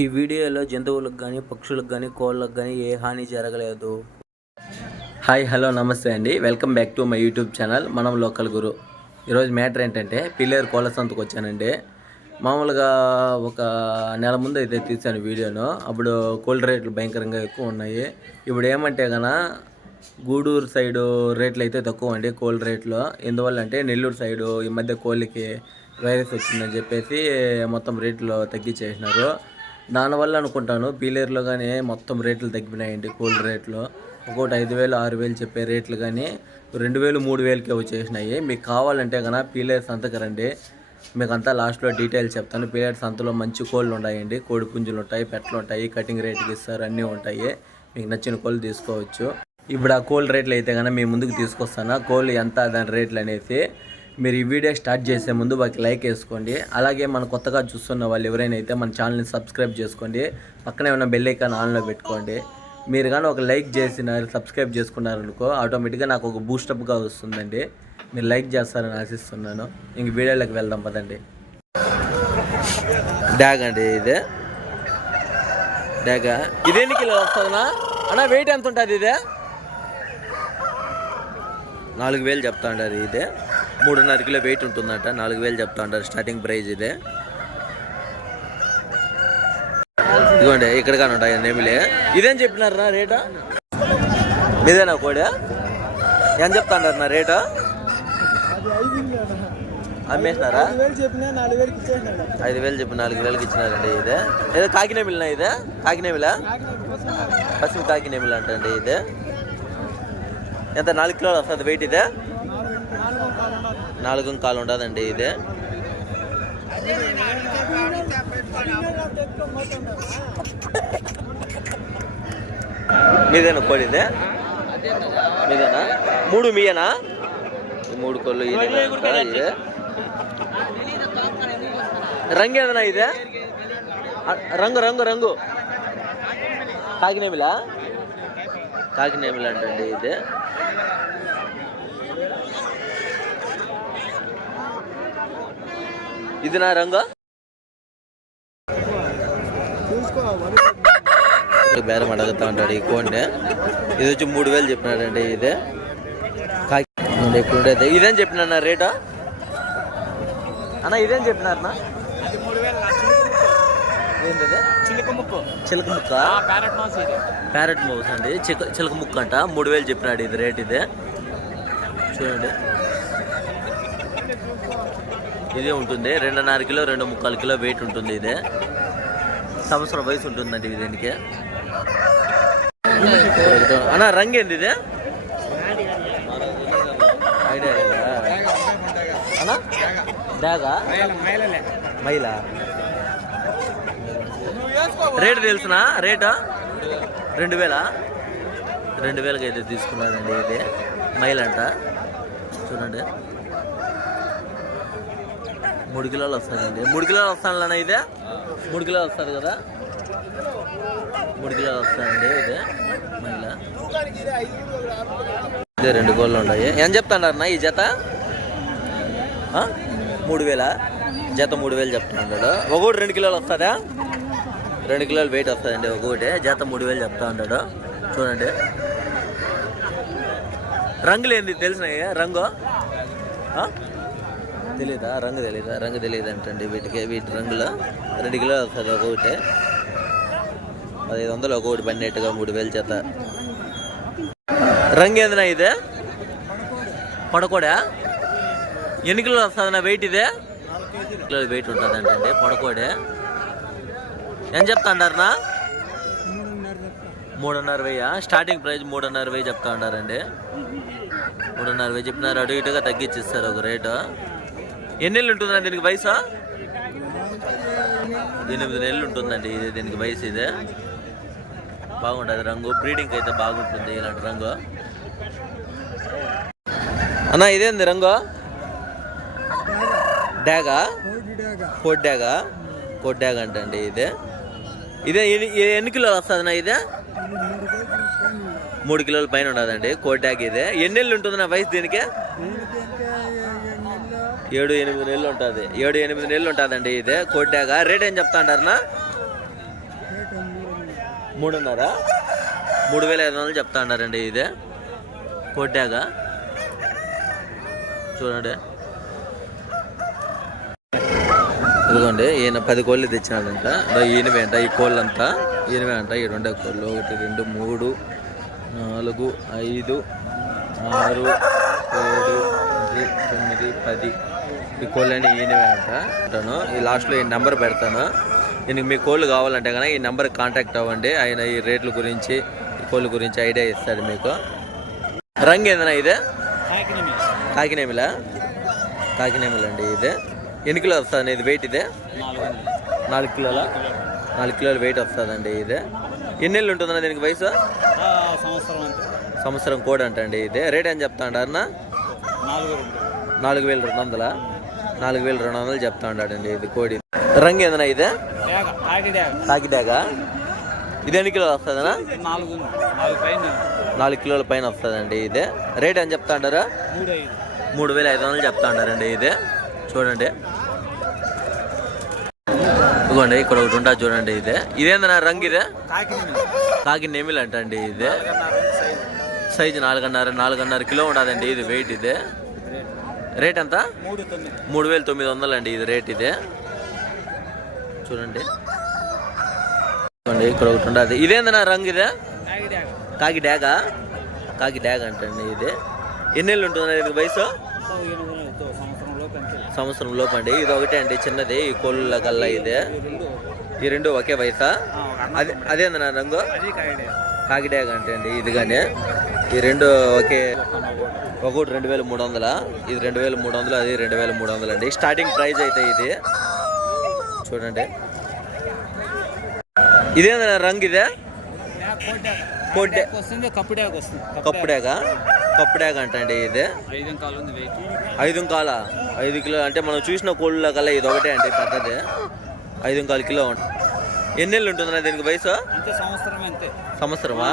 ఈ వీడియోలో జంతువులకు కానీ పక్షులకు కానీ కోళ్ళకు కానీ ఏ హాని జరగలేదు. హాయ్ హలో నమస్తే అండి, welcome back to my YouTube channel మనం లోకల్ గురు. ఈరోజు మ్యాటర్ ఏంటంటే పిల్లేరు కోళ్ళ సంతకు వచ్చానండి. మామూలుగా ఒక నెల ముందు అయితే తీసాను వీడియోను. అప్పుడు కోల్డ్ రేట్లు భయంకరంగా ఎక్కువ ఉన్నాయి. ఇప్పుడు ఏమంటే కనుక గూడూరు సైడు రేట్లు అయితే తక్కువ అండి కోల్డ్ రేట్లో. ఎందువల్ల అంటే నెల్లూరు సైడు ఈ మధ్య కోళ్ళకి వైరస్ వచ్చిందని చెప్పేసి మొత్తం రేట్లు తగ్గించేసినారు. దానివల్ల అనుకుంటాను పీలేరులో కానీ మొత్తం రేట్లు తగ్గిపోయినాయండి. కోల్డ్ రేట్లు ఒక్కొక్కటి 5,000 6,000 చెప్పే రేట్లు కానీ 2,000 3,000కే వచ్చేసినాయి. మీకు కావాలంటే కనుక పీలేరు సంతకు రండి, మీకు అంతా లాస్ట్లో డీటెయిల్స్ చెప్తాను. పీలేరు సంతలో మంచి కోళ్ళు ఉన్నాయండి, కోడి పుంజులు ఉంటాయి, పెట్లు ఉంటాయి, కటింగ్ రేట్కి ఇస్తారు, అన్నీ ఉంటాయి. మీకు నచ్చిన కోళ్ళు తీసుకోవచ్చు. ఇప్పుడు ఆ కోల్డ్ రేట్లు అయితే కనుక మీ ముందుకు తీసుకొస్తాను. కోళ్ళు ఎంత దాని రేట్లు అనేసి మీరు ఈ వీడియో స్టార్ట్ చేసే ముందు వారికి లైక్ వేసుకోండి. అలాగే మన కొత్తగా చూస్తున్న వాళ్ళు ఎవరైనా అయితే మన ఛానల్ని సబ్స్క్రైబ్ చేసుకోండి. పక్కనే ఉన్న బెల్ ఐకాన్ ఆన్లో పెట్టుకోండి. మీరు కానీ ఒక లైక్ చేసినారు, సబ్స్క్రైబ్ చేసుకున్నారనుకో ఆటోమేటిక్గా నాకు ఒక బూస్టప్గా వస్తుందండి. మీరు లైక్ చేస్తారని ఆశిస్తున్నాను. ఇంక వీడియోలోకి వెళ్దాం పదండి. డ్యాగ్ అండి ఇదే డ్యాగా. ఇదేన్ని కిలో వస్తుందన్నా అన్న? వెయిట్ ఎంత ఉంటుంది ఇదే? 4,000 చెప్తా ఉంటారు. ఇదే 3.5 కిలో వెయిట్ ఉంటుందంట. 4,000 చెప్తా ఉంటారు స్టార్టింగ్ ప్రైస్ ఇదే. ఇదిగోండి ఇక్కడ కానీ ఉంటాయి నేమిలే. ఇదేం చెప్పినారా రేటా? ఇదేనా కోడి? ఏం చెప్తా ఉంటారు నా రేటా? అమ్మేసినారా? 5,000 చెప్పి 4,000కి ఇచ్చినారండి. ఇదే ఏదో కాకినేమిలినా? ఇదే కాకినేమిలా? పశ్చిమ కాకినేమిలా అంటండి. ఇదే ఎంత? 4 కిలోలు వస్తుంది వెయిట్. ఇదే 4.25 ఉండదండి. ఇదే మీదేనా కోడి? ఇదే మీదేనా? 3 మీయేనా? 3 కోళ్ళు. ఇదే రంగు ఏదన్నా? ఇదే రంగు రంగు రంగు కాకినేమిలా? కాకినేమిలా అంటండి. ఇదే ఇది నా రంగు. బేరం అడుగుతా ఉంటాడు ఈ కోండి. ఇది వచ్చి 3,000 చెప్పినాడండి. ఇదే ఎక్కువ ఉండేది. ఇదేం చెప్పినా రేటా అన్న? ఇదేం చెప్పినారన్నా? ఏంటది? చిలక ముక్క ప్యారెట్ మౌస్ అండి. చిలక ముక్క అంట. 3,000 చెప్పినాడు ఇది రేట్. ఇదే చూడండి, ఇదే ఉంటుంది. 2.5 కిలో 2.25 కిలో వెయిట్ ఉంటుంది. ఇదే సంవత్సరం వయసు ఉంటుందండి దీనికి. అన్న రంగు ఏంది ఇదే? ఐడియా లేదా అన్న? డాగా మైలా? రేటు తెలుసునా? రేటు 2,000కి అయితే తీసుకున్నారండి. ఇది మైల్ అంట. చూడండి 3 కిలోలు వస్తుందండి. 3 కిలోలు వస్తానులేనా? ఇదే 3 కిలోలు వస్తుంది కదా? 3 కిలోలు వస్తాయండి. ఇదే మైలా. ఇదే 2 కోళ్ళు ఉన్నాయి. ఏం చెప్తాడన్నా ఈ జత? 3,000 జత. 3,000 చెప్తున్నాడు. ఒకటి 2 కిలోలు వస్తుందా? 2 కిలోలు వెయిట్ వస్తుందండి ఒకటి. జత 3,000 చెప్తా ఉంటాడు. చూడండి రంగులు ఏంది తెలిసినాయి? రంగు తెలీదా? రంగు తెలీదా? రంగు తెలియదు అంటండి వీటి రంగులో. 2 కిలోలు వస్తుంది ఒకటి. 1,500 ఒకటి పన్నెట్టుగా 3,000 జత. రంగు ఏందినా? ఇదే పడకోడా? ఎన్ని కిలోలు వస్తుందన్నా వెయిట్? ఇదే 4 కిలోలు వెయిట్ ఉంటుంది అంటండి పడకోడే. ఏం చెప్తా అంటారనా? 3,500 స్టార్టింగ్ ప్రైస్. 3,500 చెప్తా ఉంటారండి. 3,500 చెప్పినారు. అటు ఇటుగా తగ్గించిస్తారు ఒక రేటు. ఎన్ని నెలలు ఉంటుందా దీనికి వయసు? 8 నెలలు ఉంటుందండి ఇది దీనికి వయసు. ఇదే బాగుంటుంది రంగు. బ్రీడింగ్ అయితే బాగుంటుంది ఇలాంటి రంగు. అన్న ఇదేంది రంగు? Daga? Code Daga? Code dog అంటండి. ఇదే ఎన్ని కిలోలు వస్తుందన్నా? ఇదే 3 కిలోల పైన ఉండదండి కోడ్ డాగ్. ఇదే ఎన్ని నెలలు ఉంటుంది నా వయసు దీనికి? 7-8 నెలలు ఉంటుంది. 7-8 నెలలు ఉంటుందండి. ఇదే కోడ్ డాగ్. రేట్ ఏం చెప్తా అంటారనా? 3.5 3,500 చెప్తా అన్నారండి. ఇదే కోట్యాగా చూడండి. ఇదిగోండి ఈయన 10 కోళ్ళు తెచ్చినాడంట. ఈయనవే అంట ఈ కోళ్ళంతా, ఈయనవే అంట. ఈ 2 కోళ్ళు 1 2 3 4 5 6 7 8 9 10 ఈ కోళ్ళని ఈయనవే అంట అంటాను. ఈ లాస్ట్లో ఈ నెంబర్ పెడతాను. దీనికి మీ కోళ్ళు కావాలంటే కనుక ఈ నెంబర్కి కాంటాక్ట్ అవ్వండి. ఆయన ఈ రేట్ల గురించి, ఈ కోళ్ళ గురించి ఐడియా ఇస్తాడు మీకు. రంగు ఏదైనా ఇదే కాకినేమిలా కాకినేమిలండి. ఇదే ఎన్ని కిలో వస్తుంది ఇది వెయిట్? ఇదే 4 కిలోల వెయిట్ వస్తుందండి. ఇదే ఎన్ని నెలలు ఉంటుందన్న దీనికి వయసు? సంవత్సరం కోడి అంటండి. ఇదే రేట్ ఏం చెప్తా అంటారన్నా? 4,200 4,200 చెప్తా ఉంటాడండి. ఇది కోడి. రంగు ఏదైనా ఇదే కాకిడాగా. ఇది ఎన్ని కిలోలు వస్తుందన్నా? 4 కిలోల పైన వస్తుందండి. ఇదే రేట్ ఏం చెప్తా అంటారా? 3,500 చెప్తా ఉంటారండి. ఇదే చూడండి. ఇదిగోండి ఇక్కడ ఒకటి ఉంటుంది చూడండి. ఇదేందన్నా రంగు? ఇదే కాకి నెమిలి అంటండి. ఇదే సైజు 4.5 కిలో ఉండదండి. ఇది వెయిట్. ఇదే రేట్ ఎంత? 3,900 అండి. ఇది రేట్. ఇదే చూడండి. ఇక్కడ ఒకటి ఉండదు. ఇదేందన్నా రంగు? ఇదే కాకి డాగ అంటండి. ఇదే ఎన్ని నెలలు ఉంటుందండి దీనికి వయసు? సంవత్సరం లోపు అండి. ఇది ఒకటే అండి చిన్నది ఈ కోళ్ళ కల్లా. ఇదే ఈ 2 ఒకే వయసా? అదేందన్నా రంగు? కాకి డాగ అంటే అండి. ఇది కానీ ఈ 2 ఒకే. ఒకటి 2,300, ఇది 2,300, అది 2,300 అండి. స్టార్టింగ్ ప్రైస్ అయితే ఇది చూడండి. ఇదేందన్నా రంగు? ఇదే కప్పుడాగా అంటండి. ఇదే 5 కిలో అంటే మనం చూసిన కోళ్ళ కల్లా ఇది ఒకటే అండి పెద్దది. 5 కిలో ఉంటుంది. ఎన్ని నెలలు ఉంటుందన్నా దీనికి వయసు? సంవత్సరమా?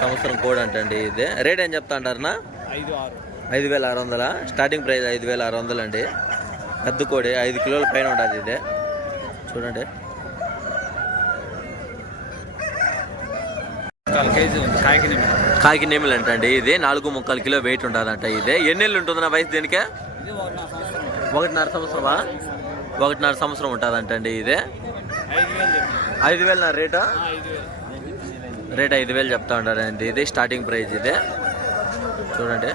సంవత్సరం కోడి అంటండి. ఇదే రేట్ ఏం చెప్తా అంటారన్నా? 5,600 స్టార్టింగ్ ప్రైస్ 5,600 అండి. పెద్ద కోడి 5 కిలోల పైన ఉంటుంది. ఇదే చూడండి. కాకి నెమిలి అంటండి. ఇది 4.75 కిలో వెయిట్ ఉంటుందంట. ఇదే ఎన్ని నెలలు ఉంటుందన్న వయసు దీనికి? 1.5 సంవత్సరమా? 1.5 సంవత్సరం ఉంటుందంటండి. ఇదే 5,000 రేటు? రేట్ 5,000 చెప్తా ఉంటారండి. ఇది స్టార్టింగ్ ప్రైస్. ఇదే చూడండి.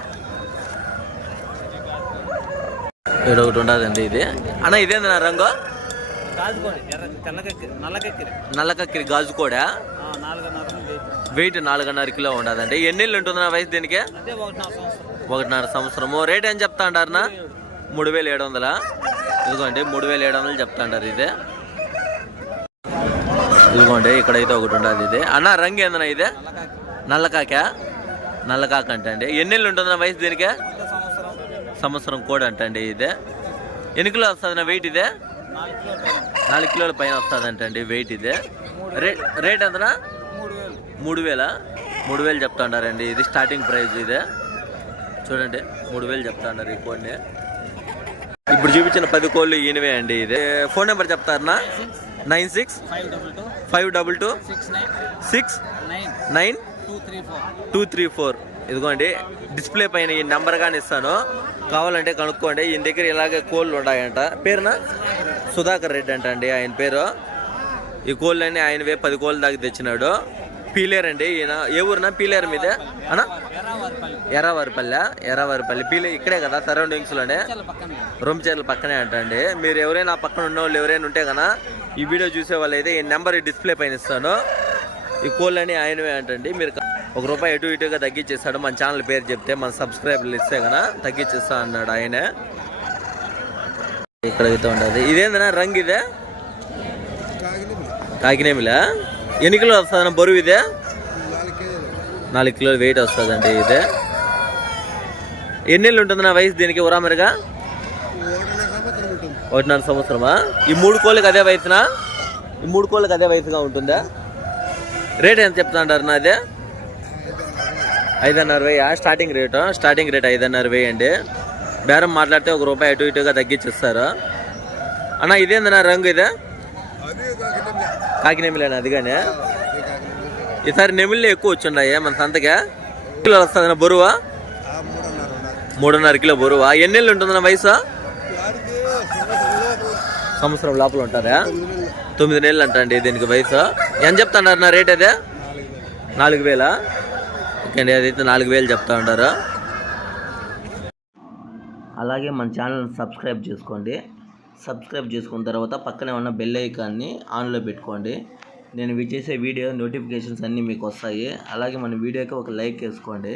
ఇక్కడ ఒకటి ఉండదండి. ఇది అన్న ఇదేందన్నా రంగు? నల్లకక్కిరి గాజు కోడా. వెయిట్ 4.5 కిలో ఉండదండి. ఎన్ని నెలలు ఉంటుందన్న వయసు దీనికి? 1.5 సంవత్సరము. రేట్ ఏం చెప్తా అంటారన్నా? 3,700. ఇదిగోండి 3,700 చెప్తా అంటారు. ఇదే ఇదిగోండి ఇక్కడైతే ఒకటి ఉండదు. ఇది అన్న రంగు ఏందన్నా? ఇదే నల్లకాక అంటండి. ఎన్ని నెలలు ఉంటుందన్న వయసు దీనికి? సంవత్సరం కోడి అంటండి. ఇదే ఎన్ని కిలో వస్తుంది వెయిట్? ఇదే 4 కిలోల పైన వస్తుందంటండి వెయిట్. ఇదే రేట్ ఎంతనా? 3,000 చెప్తా ఉన్నారండి. ఇది స్టార్టింగ్ ప్రైస్. ఇదే చూడండి 3,000 చెప్తా ఉన్నారు ఈ కోడిని. ఇప్పుడు చూపించిన 10 కోళ్ళు ఈయనవే అండి. ఇదే ఫోన్ నెంబర్ చెప్తారన్నా? 965222699234. ఇదిగోండి డిస్ప్లే పైన ఈ నెంబర్ కానీ ఇస్తాను, కావాలంటే కనుక్కోండి. ఈయన దగ్గర ఇలాగే కోళ్ళు ఉన్నాయంట. పేరునా? సుధాకర్ రెడ్డి అంట అండి ఆయన పేరు. ఈ కోళ్ళని ఆయనవే 10 కోళ్ళ దాకా తెచ్చినాడు. పీలేరు అండి ఈయన. ఏ ఊరినా? పీలేరు మీదే అన్నా? ఎర్రవారిపల్లి పీలే ఇక్కడే కదా సరౌండింగ్స్లోనే, రొమ్మిచెర్ల పక్కనే అంట అండి. మీరు ఎవరైనా పక్కన ఉన్న వాళ్ళు ఎవరైనా ఉంటే కన్నా ఈ వీడియో చూసే వాళ్ళు అయితే ఈ నెంబర్ డిస్ప్లే పైన ఇస్తాను. ఈ కోళ్ళని ఆయనవే అంటండి. మీరు ₹1 ఎటు ఇటుగా తగ్గించేస్తాడు. మన ఛానల్ పేరు చెప్తే మన సబ్స్క్రైబర్లు ఇస్తే కన్నా తగ్గించేస్తా అన్నాడు ఆయనే. ఇక్కడ అయితే ఉండదు. ఇదేందన్నా రంగు? ఇదే కాకినేమిలా. ఎన్ని కిలోలు వస్తుందన్న బరువు? ఇదే 4 కిలోలు వెయిట్ వస్తుందండి. ఇదే ఎన్ని నెలలు ఉంటుంది నా వయసు దీనికి? ఉరామరిగా 1.5 సంవత్సరమా? ఈ 3 కోళ్ళకి అదే వయసునా? ఈ 3 కోళ్ళకి అదే వయసుగా ఉంటుందా? రేట్ ఎంత చెప్తాంటారు నా? అదే 5,500 స్టార్టింగ్ రేట్ 5,500 అండి. బేరం మాట్లాడితే ₹1 అటు ఇటుగా తగ్గించిస్తారు అన్న. ఇదేందన్నా రంగు? ఇదే కాకినెమిలేనా అది కానీ ఈసారి నెమిళ్ళు ఎక్కువ వచ్చిండాయి మన సంతగా కిలో వస్తుంది బరువా 3.5 కిలో బరువా ఎన్ని నెలలు ఉంటుందన్న వయసు సంవత్సరం లోపల ఉంటారా 9 నెలలు అంటండి దీనికి వయసు ఎంత చెప్తున్నారు నా రేట్ అదే 4,000 ఓకే అండి అదైతే 4,000 చెప్తా ఉంటారు అలాగే మన ఛానల్ సబ్స్క్రైబ్ చేసుకోండి సబ్స్క్రైబ్ చేసుకున్న తర్వాత పక్కనే ఉన్న బెల్ ఐకాన్ని ఆన్లో పెట్టుకోండి నేను చేసే వీడియో నోటిఫికేషన్స్ అన్నీ మీకు వస్తాయి అలాగే మన వీడియోకి ఒక లైక్ వేసుకోండి